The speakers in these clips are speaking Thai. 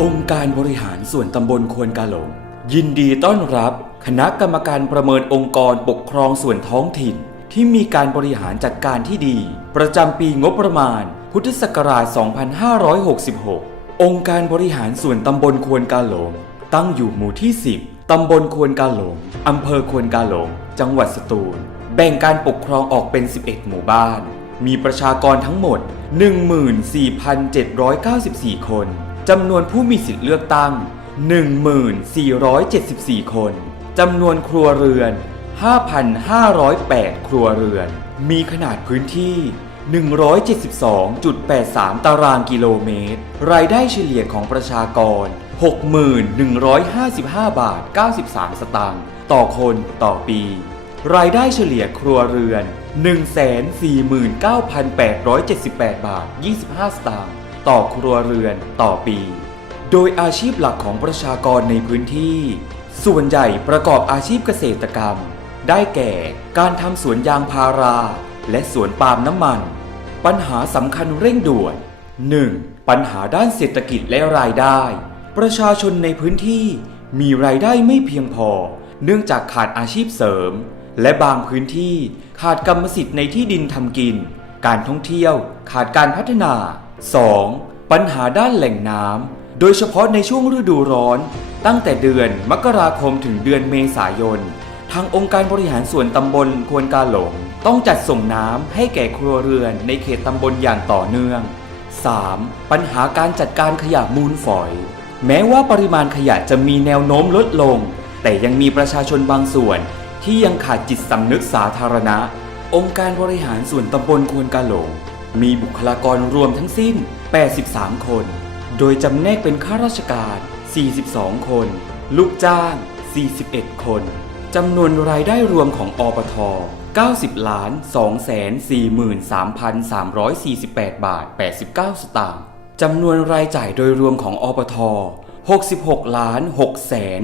องค์การบริหารส่วนตำบลควนกาหลง ยินดีต้อนรับคณะกรรมการประเมินองค์กรปกครองส่วนท้องถิ่น ที่มีการบริหารจัดการที่ดี ประจำปีงบประมาณ พุทธศักราช 2566 องค์การบริหารส่วนตำบลควนกาหลง ตั้งอยู่หมู่ที่ 10 ตำบลควนกาหลง อำเภอควนกาหลง จังหวัดสตูล แบ่งการปกครองออกเป็น 11 หมู่บ้าน มีประชากรทั้งหมด 14,794 คน จำนวนผู้มีสิทธิ์เลือกตั้ง 1474 คน จำนวนครัวเรือน 5,508 ครัวเรือน มีขนาดพื้นที่ 172.83 ตารางกิโลเมตร รายได้เฉลี่ยของประชากร 6,155 บาท 93 สตางค์ ต่อคนต่อปี รายได้เฉลี่ยครัวเรือน 149,878 บาท 25 สตางค์ ต่อครัวเรือนต่อปี โดยอาชีพหลักของประชากรในพื้นที่ ส่วนใหญ่ประกอบอาชีพเกษตรกรรม ได้แก่การทำสวนยางพารา และสวนปาล์มน้ำมัน ปัญหาสำคัญเร่งด่วน 1. ปัญหาด้านเศรษฐกิจและรายได้ ประชาชนในพื้นที่มีรายได้ไม่เพียงพอ เนื่องจากขาดอาชีพเสริม และบางพื้นที่ขาดกรรมสิทธิ์ในที่ดินทำกิน การท่องเที่ยวขาดการพัฒนา 2. ปัญหาด้านแหล่งน้ำ โดยเฉพาะในช่วงฤดูร้อน ตั้งแต่เดือนมกราคมถึงเดือนเมษายน ทางองค์การบริหารส่วนตำบลควนกาหลง ต้องจัดส่งน้ำให้แก่ครัวเรือนในเขตตำบลอย่างต่อเนื่อง 3. ปัญหาการจัดการขยะมูลฝอย แม้ว่าปริมาณขยะจะมีแนวโน้มลดลง แต่ยังมีประชาชนบางส่วน ที่ยังขาดจิตสำนึกสาธารณะ องค์การบริหารส่วนตำบลควนกาหลง มีบุคลากรรวมทั้งสิ้น 83 คน โดยจำแนกเป็นข้าราชการ 42 คน ลูกจ้าง 41 คนจำนวนรายได้รวมของอปท 90ล้าน2แสน43,348 บาท 89 สตางค์จำนวนรายจ่ายโดยรวมของอปท 66ล้าน6แสน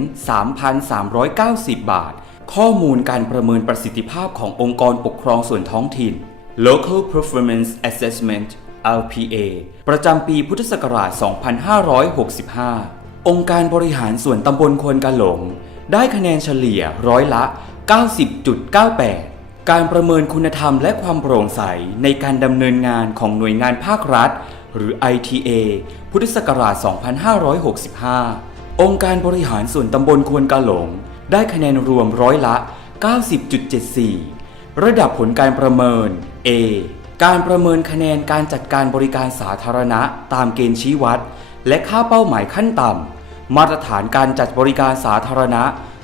3,390 บาท ข้อมูลการประเมินประสิทธิภาพขององค์กรปกครองส่วนท้องถิ่น Local Performance Assessment LPA ประจำปีพุทธศักราช 2565 องค์การบริหารส่วนตำบลควนกาหลง ได้คะแนนเฉลี่ยร้อยละ 90.98 การประเมินคุณธรรมและความโปร่งใสในการดำเนินงานของหน่วยงานภาครัฐ หรือ ITA พุทธศักราช 2565 องค์การบริหารส่วนตำบลควนกาหลง ได้คะแนนรวมร้อยละ 90.74 ระดับผลการประเมิน A การประเมินคะแนนการจัดการบริการสาธารณะตามเกณฑ์ชี้วัด และค่าเป้าหมายขั้นต่ำ มาตรฐานการจัดบริการสาธารณะ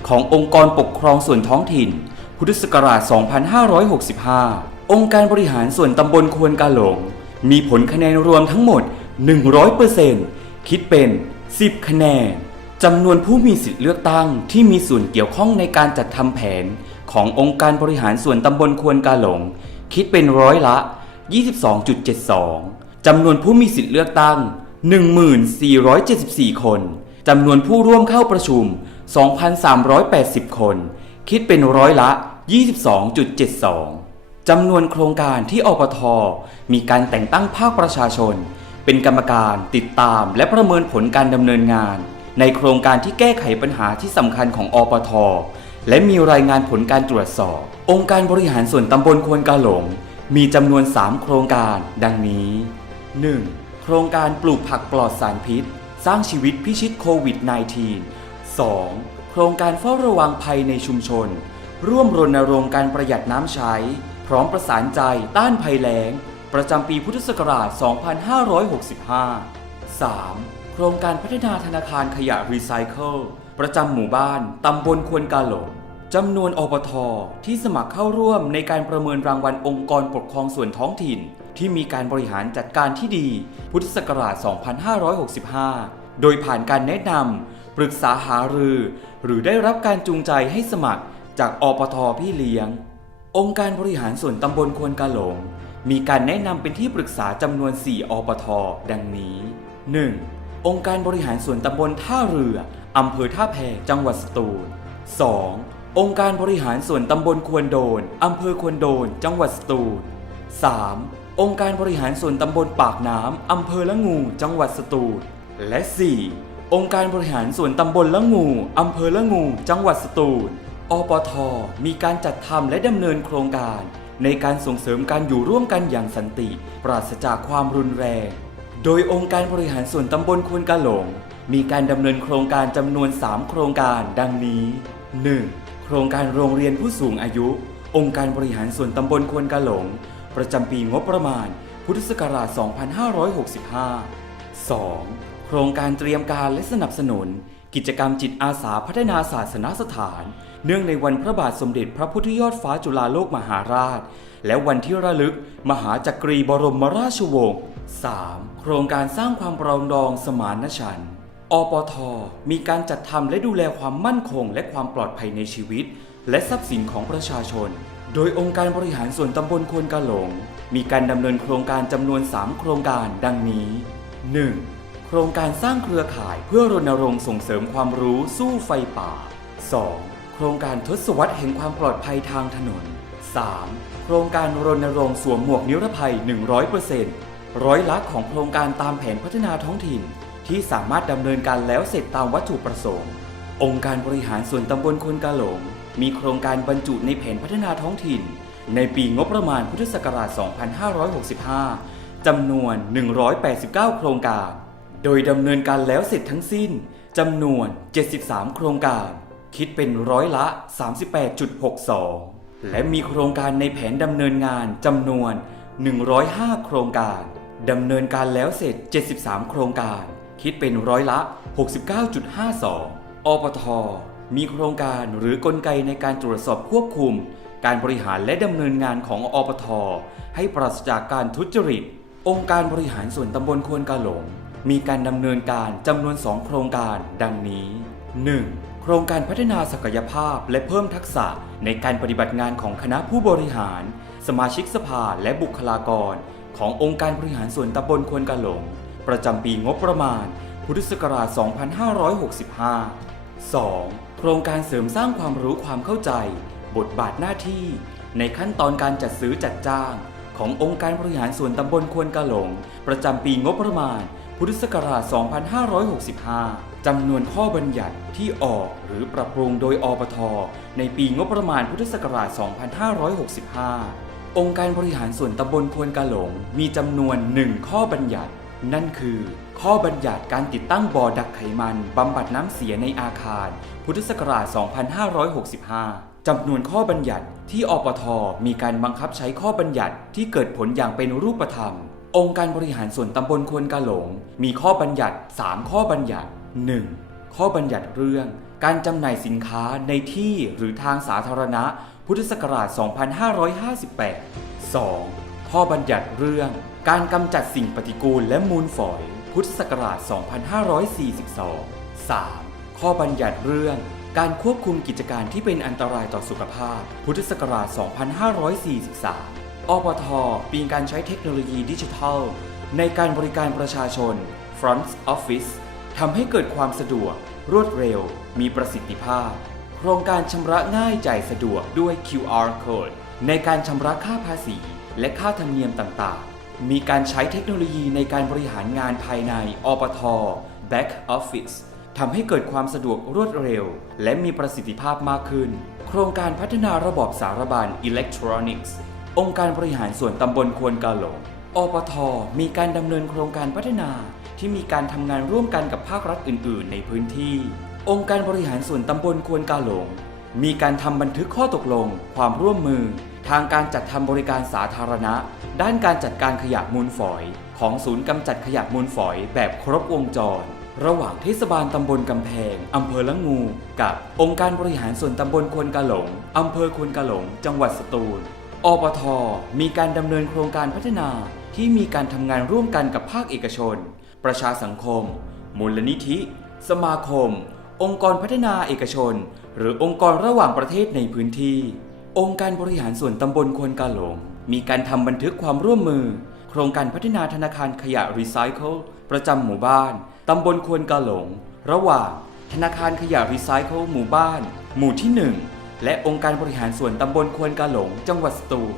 ขององค์กรปกครองส่วนท้องถิ่น พุทธศักราช 2565 องค์การบริหารส่วนตำบลควนกาหลง มีผลคะแนนรวมทั้งหมด 100%คิดเป็น 10 คะแนนจำนวนผู้มีสิทธิเลือกตั้งที่มีส่วนเกี่ยวข้องในการจัดทำแผน ขององค์การบริหารส่วนตำบลควนกาหลง คิดเป็นร้อยละ 22.72 จำนวนผู้มีสิทธิเลือกตั้ง 1474 คน จำนวนผู้ร่วมเข้าประชุม 2,380 คน คิดเป็นร้อยละ 22.72 จำนวนโครงการที่อปท มีการแต่งตั้งภาคประชาชน เป็นกรรมการติดตามและประเมินผลการดำเนินงาน ในโครงการที่แก้ไขปัญหาที่สำคัญของอปท และมีรายงานผลการตรวจสอบ องค์การบริหารส่วนตำบลควนกาหลง มีจำนวน 3 โครงการดังนี้ 1. โครงการปลูกผักปลอดสารพิษ สร้างชีวิตพิชิตโควิด -19 2. โครงการเฝ้าระวังภัยในชุมชน ร่วมรณรงค์การประหยัดน้ำใช้ พร้อมประสานใจต้านภัยแล้ง ประจำปีพุทธศักราช 2565 3. โครงการพัฒนาธนาคารขยะรีไซเคิลประจำหมู่บ้านตำบลควนกาหลง จำนวนอปทที่สมัครเข้าร่วมในการประเมินรางวัลองค์กรปกครองส่วนท้องถิ่น ที่มีการบริหารจัดการที่ดี พุทธศักราช 2565 โดยผ่านการแนะนำปรึกษาหารือ หรือได้รับการจูงใจให้สมัครจากอปทพี่เลี้ยง องค์การบริหารส่วนตำบลควนกาหลง มีการแนะนำเป็นที่ปรึกษาจำนวน 4 อปท ดังนี้ 1. องค์การบริหารส่วนตำบลท่าเรืออำเภอท่าแพจังหวัดสตูล 2. องค์การบริหารส่วนตำบลควนโดน อำเภอควนโดน จังหวัดสตูล 3. องค์การบริหารส่วนตำบลปากน้ำ อำเภอละงู จังหวัดสตูล และ 4. องค์การบริหารส่วนตำบลละงู อำเภอละงู จังหวัดสตูล อปท มีการจัดทำและดำเนินโครงการ ในการส่งเสริมการอยู่ร่วมกันอย่างสันติ ปราศจากความรุนแรง โดยองค์การบริหารส่วนตำบลควนกาหลง มีการดำเนินโครงการจำนวน 3 โครงการ ดังนี้ 1. โครงการโรงเรียนผู้สูงอายุ องค์การบริหารส่วนตำบลควนกาหลง ประจำปีงบประมาณ พุทธศักราช 2565 2. โครงการเตรียมการและสนับสนุน กิจกรรมจิตอาสาพัฒนาศาสนสถาน เนื่องในวันพระบาทสมเด็จพระพุทธยอดฟ้าจุฬาโลกมหาราช และวันที่ระลึก มหาจักรีบรมราชวงศ์ 3. โครงการสร้างความปรองดองสมานฉันท์ อปท มีการจัดทำและดูแลความมั่นคง และความปลอดภัยในชีวิต และทรัพย์สินของประชาชน โดยองค์การบริหารส่วนตำบลควนกาหลง มีการดำเนินโครงการจำนวน 3 โครงการดังนี้ 1. โครงการสร้างเครือข่ายเพื่อรณรงค์ส่งเสริมความรู้สู้ไฟป่า 2. โครงการทศวรรษแห่งความปลอดภัยทางถนน 3. โครงการรณรงค์สวมหมวกนิรภัย 100%ร้อยละของโครงการตามแผนพัฒนาท้องถิ่น ที่สามารถดำเนินการแล้วเสร็จตามวัตถุประสงค์ องค์การบริหารส่วนตำบลควนกาหลง มีโครงการบรรจุในแผนพัฒนาท้องถิ่น ในปีงบประมาณพุทธศักราช 2565 จำนวน 189 โครงการ โดยดำเนินการแล้วเสร็จทั้งสิ้นจำนวน 73 โครงการ คิดเป็นร้อยละ 38.62 และมีโครงการในแผนดำเนินงานจำนวน 105 โครงการดำเนินการแล้วเสร็จ 73 โครงการ คิดเป็นร้อยละ 69.52 อปท มีโครงการหรือกลไกในการตรวจสอบควบคุม การบริหารและดำเนินงานของอปท ให้ปราศจากการทุจริต องค์การบริหารส่วนตำบลควนกาหลง มีการดำเนินการจำนวน 2 โครงการดังนี้ 1. โครงการพัฒนาศักยภาพและเพิ่มทักษะในการปฏิบัติงานของคณะผู้บริหาร สมาชิกสภาและบุคลากร ขององค์การบริหารส่วนตำบลควนกาหลง ประจำปีงบประมาณ พุทธศักราช 2565 2. โครงการเสริมสร้างความรู้ความเข้าใจ บทบาทหน้าที่ ในขั้นตอนการจัดซื้อจัดจ้าง ขององค์การบริหารส่วนตำบลควนกาหลง ประจำปีงบประมาณ พุทธศักราช 2565 จำนวนข้อบัญญัติที่ออกหรือปรับปรุงโดยอปท ในปีงบประมาณพุทธศักราช 2565 องค์การบริหารส่วนตำบลควนกาหลง มีจำนวน 1 ข้อบัญญัติ นั่นคือ ข้อบัญญัติการติดตั้งบ่อดักไขมันบำบัดน้ำเสียในอาคาร พุทธศักราช 2565 จำนวนข้อบัญญัติที่อปทมีการบังคับใช้ข้อบัญญัติที่เกิดผลอย่างเป็นรูปธรรม องค์การบริหารส่วนตำบลควนกาหลง มีข้อบัญญัติ 3 ข้อบัญญัติ 1. ข้อบัญญัติเรื่อง การจำหน่ายสินค้าในที่หรือทางสาธารณะ พุทธศักราช 2558 2. ข้อบัญญัติเรื่อง การกำจัดสิ่งปฏิกูลและมูลฝอย พุทธศักราช 2542 3. ข้อบัญญัติเรื่อง การควบคุมกิจการที่เป็นอันตรายต่อสุขภาพ พุทธศักราช 2543 อปท ปีการใช้เทคโนโลยีดิจิทัล ในการบริการประชาชน Front Office ทำให้เกิดความสะดวก รวดเร็ว มีประสิทธิภาพ โครงการชำระง่ายจ่ายสะดวกด้วย QR Code ในการชำระค่าภาษี และค่าธรรมเนียมต่างๆ มีการใช้เทคโนโลยีในการบริหารงานภายในอปท Back Office ทำให้เกิดความสะดวกรวดเร็ว และมีประสิทธิภาพมากขึ้น โครงการพัฒนาระบบสารบัญอิเล็กทรอนิกส์องค์การบริหารส่วนตำบลควนกาหลงอปท มีการดำเนินโครงการพัฒนาที่มีการทำงานร่วมกันกับภาครัฐอื่น ๆ ในพื้นที่ องค์การบริหารส่วนตำบลควนกาหลง มีการทำบันทึกข้อตกลง ความร่วมมือ ทางการจัดทำบริการสาธารณะ ด้านการจัดการขยะมูลฝอย ของศูนย์กำจัดขยะมูลฝอยแบบครบวงจร ระหว่างเทศบาลตำบลกำแพงอำเภอละงู กับองค์การบริหารส่วนตำบลควนกาหลงอำเภอควนกาหลง จังหวัดสตูลอปทมีการดำเนินโครงการพัฒนาที่มีการทำงานร่วมกันกับภาคเอกชน ประชาสังคม มูลนิธิ สมาคม องค์กรพัฒนาเอกชน หรือองค์กรระหว่างประเทศในพื้นที่ องค์การบริหารส่วนตำบลควนกาหลง มีการทำบันทึกความร่วมมือ โครงการพัฒนาธนาคารขยะรีไซเคิลประจำหมู่บ้านตำบลควนกาหลง ระหว่าง ธนาคารขยะรีไซเคิลหมู่บ้าน หมู่ที่ 1 และองค์การบริหารส่วนตำบลควนกาหลง จังหวัดสตูล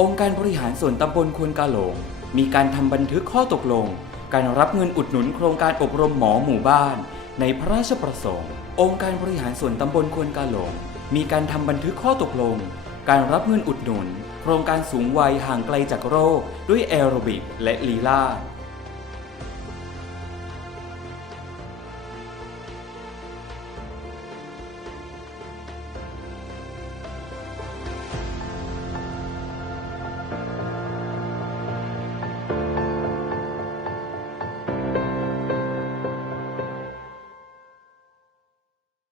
องค์การบริหารส่วนตำบลควนกาหลง มีการทำบันทึกข้อตกลง การรับเงินอุดหนุนโครงการอบรมหมอหมู่บ้าน ในพระราชประสงค์ องค์การบริหารส่วนตำบลควนกาหลง มีการทำบันทึกข้อตกลง การรับเงินอุดหนุน โครงการสูงวัยห่างไกลจากโรค ด้วยแอโรบิกและลีลา